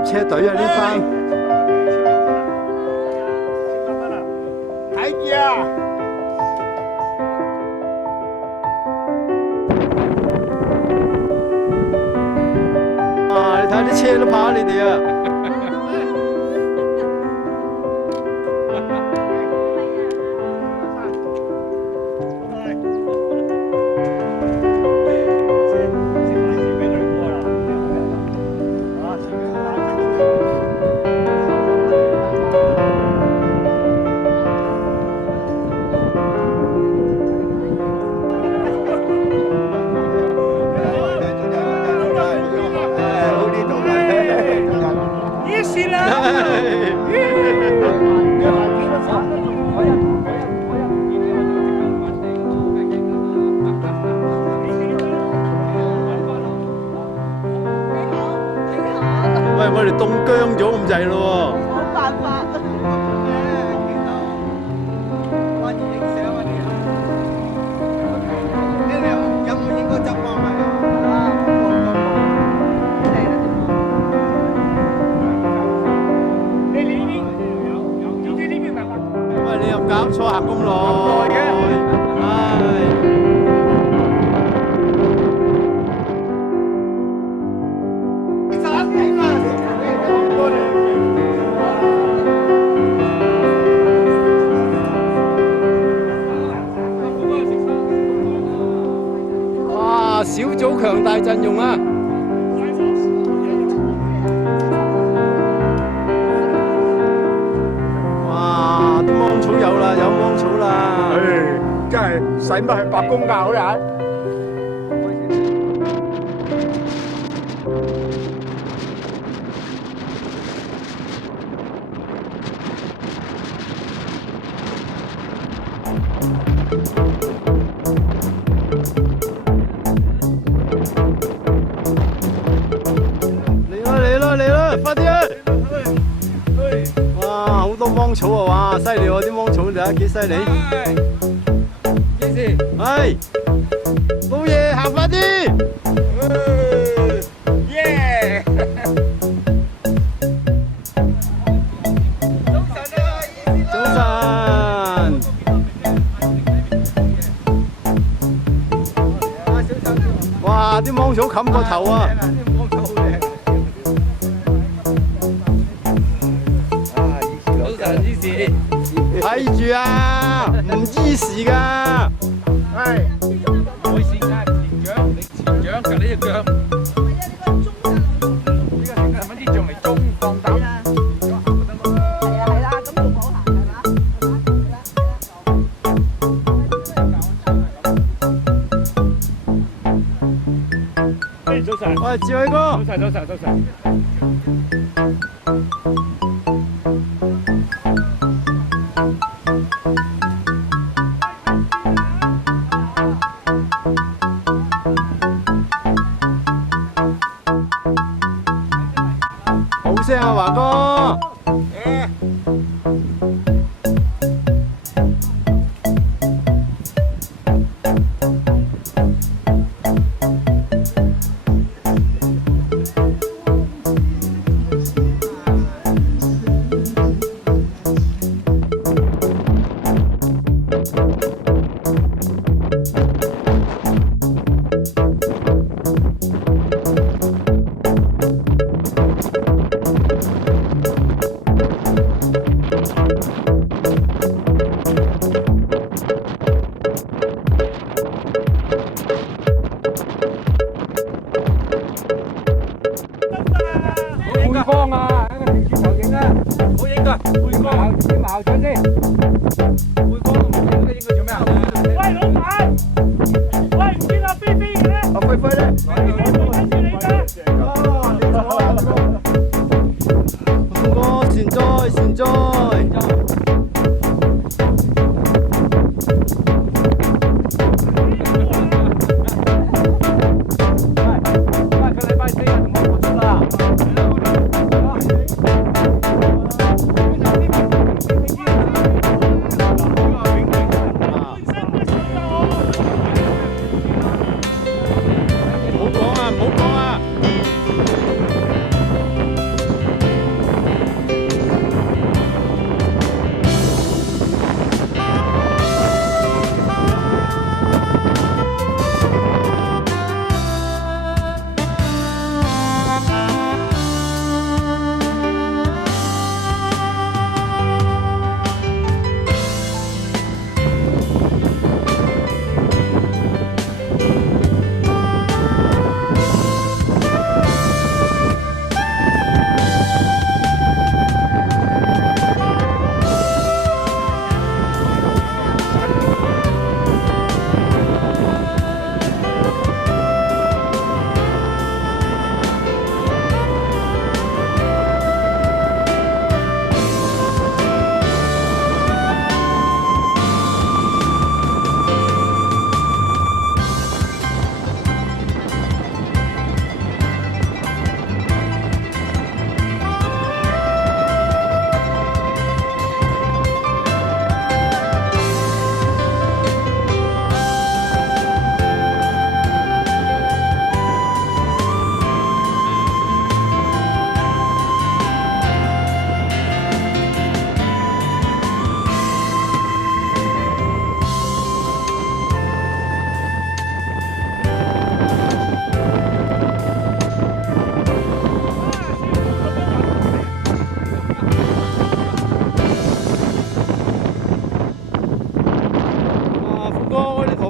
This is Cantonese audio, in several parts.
搭車隊啊呢班。睇住啊！啊！你睇啲車都怕你哋啊！喂，我哋凍僵咗咁滯咯喎！冇辦法。關於影相嗰啲啊，你哋有冇影過執光啊？你呢邊有，呢邊咪喂，你又搞錯行咁耐嘅，唉！哇！小組強大陣容啊！哇！啲芒草有啦，有芒草啦！唉，真係使乜去白宮㗎好人？嚟啦！快啲啊！哇，好多芒草啊！哇，犀利喎！啲芒草你睇下幾犀利！幾時？係，老爺行快啲！耶！早晨！哇，啲芒草冚個頭啊！睇住啊，唔依時噶。係。我先啊，前掌，你前掌隔呢隻腳。呢個係乜啲仲嚟中放膽？係啦，咁仲好行係嘛？早晨。喂，志偉哥。早晨。好聲啊，華哥！配方啊，喺個電視頭影啊，好影㗎，配方先矛咗先，配方都唔影得，應該做咩啊？喂，老闆，喂，唔見阿菲菲嘅咧？阿菲菲咧？跟住你㗎。哥，善哉善哉。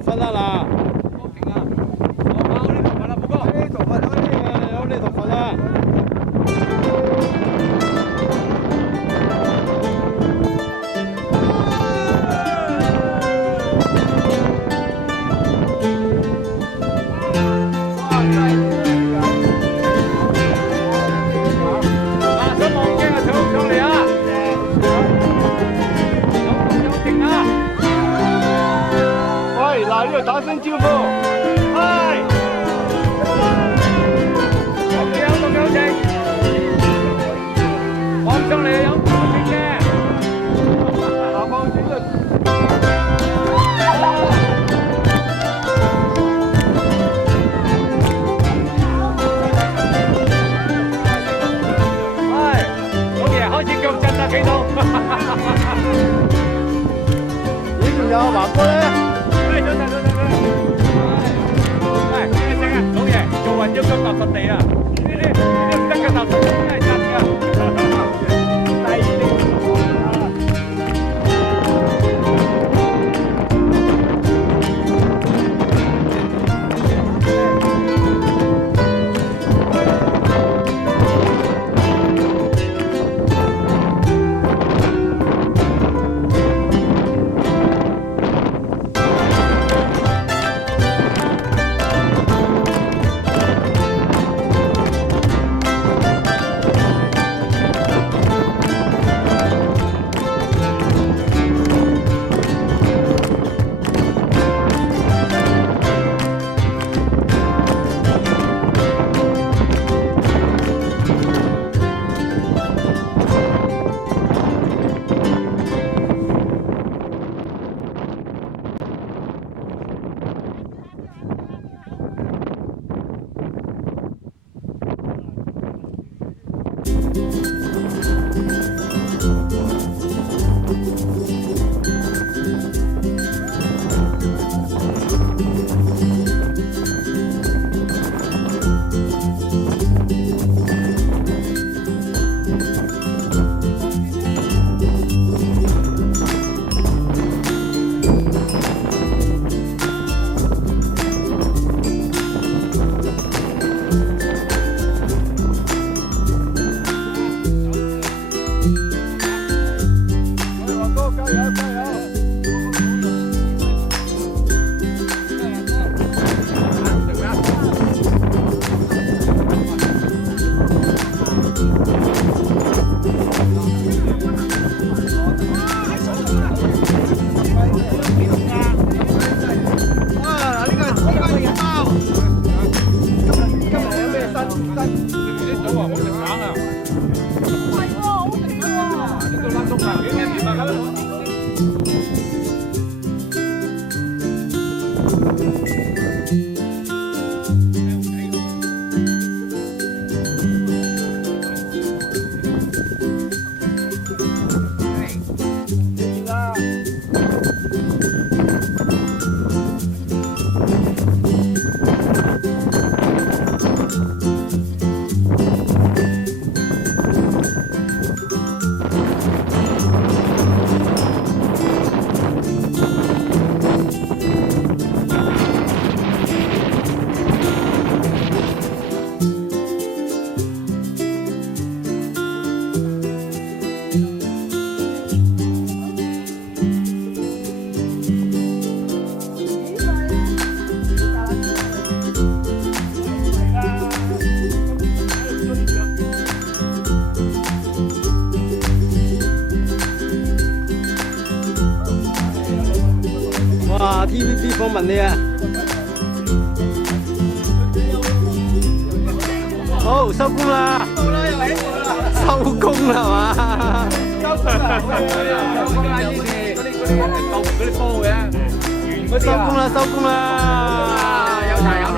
頭髮啦嗱，勁啊！我呢頭髮啦，寶哥。呢頭髮，有呢頭髮啦。嗱，呢度打聲招呼，嗨！咁有情，放上嚟有情嘅，下放轉啊！係，老爺開始腳震啦，企到。咦，仲有阿華哥咧？老爺做運要腳踏實地啊！呢啲唔得腳踏實地真係真㗎。哇 ！TVB 訪問你啊！好，收工啦！收工啦嘛！收工啦！以前嗰啲波嘅，收工啦！收工啦！有柴有。